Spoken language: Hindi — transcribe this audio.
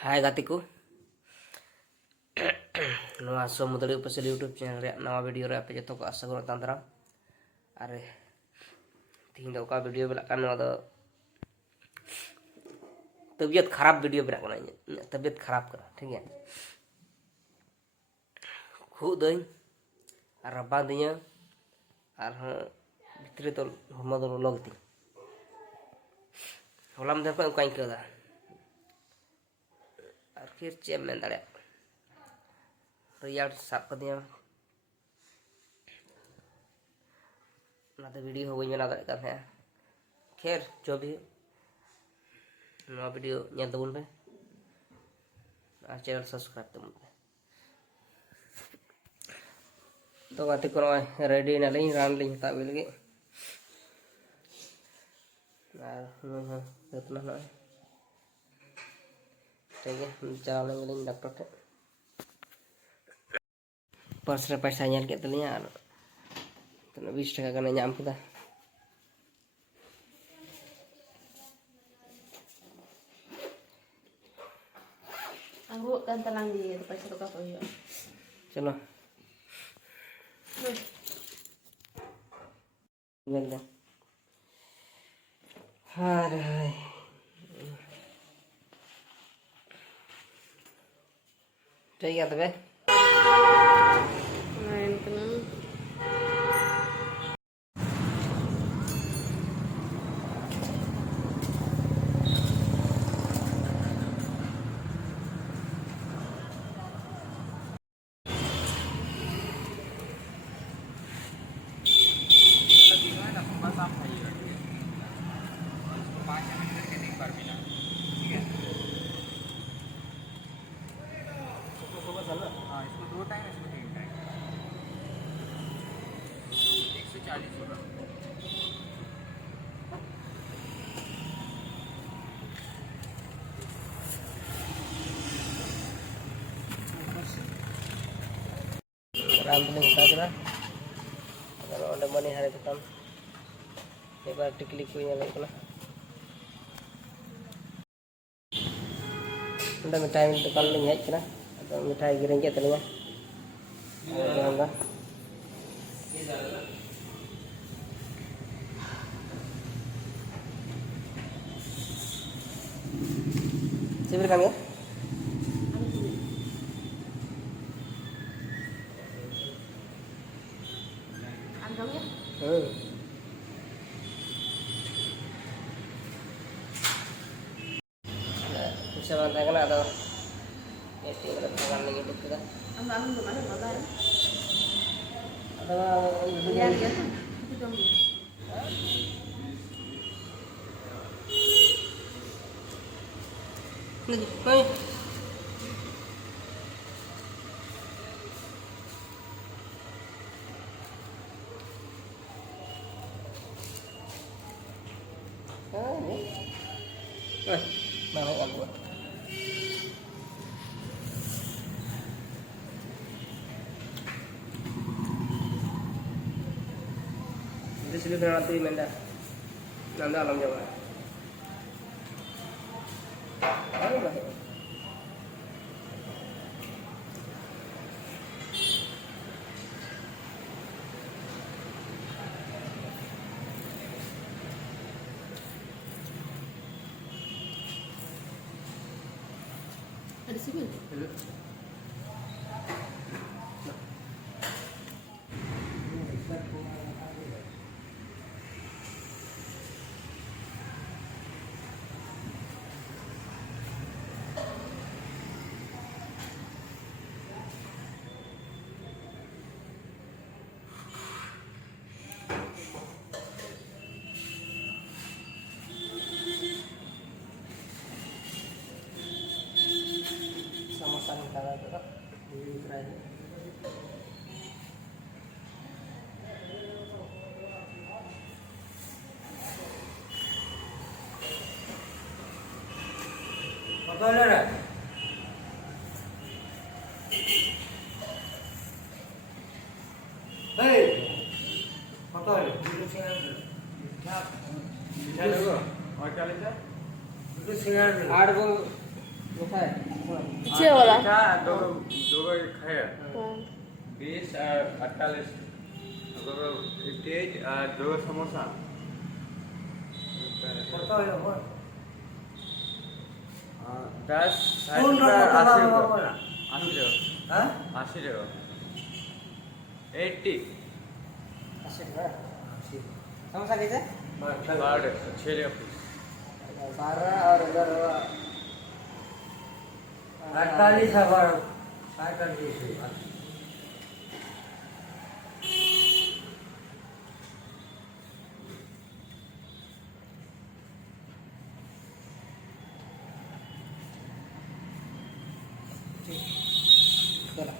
Hai gatiku, nua Samudari Upasili YouTube channel re nawa video re ape joto ko asa gunung tantram. Are तीन दो का वीडियो बना करने वाला तबीयत खराब वीडियो बना करना है तबीयत खराब करा ठीक है खुद दई रबा दिया और हाँ भीतरे तो हम तो लगती होला में देखो कहीं क्या था और फिर चेम में डाले रियाल साफ कर दिया ना तो वीडियो हो गई में ना करते हैं खैर जो भी नवा video nyata bun pe channel subscribe temun pe to gati ko ready na lai ran lai ta bil ge ar इतना ना ठीक है चला लेंगे डॉक्टर थे पर्स रे पैसा nyal ke telinya तो 20 टका का nyam kita Aku kan tenang di tempat satu kapal ya. चलो मिलते हैं अरे चाहिए तो बे Main tenang. इसको 2 टाइम इसको 3 टाइम 140 होगा राम तुम बता दो अगर ऑर्डर मनी हारे तो कम एक बार टिकली कोई ना लेकिन उनका मिठाई दुकान में है क्या तो मिठाई गिरेंगे तो नहीं जाऊंगा शिविर कम है Andong ya? bisa mantai kena atau ini ada tangan lagi itu kita Ambang gimana bapak? atau Ya biasa. Itu dong. lagi oi mana kan gua itu sini nanti menda nanti alam jawa Ada sini. sama-sama kalau itu di Ukraina apa ada hei apa ada और क्या लेता है आठ को जेवायला. दोघं खाय हं. 20 48 58 दोघं समोसा 10 80 80 समोसा कैसे? कार्ड 6 पीस 12 और इधर 48 हज़ार काय करते चला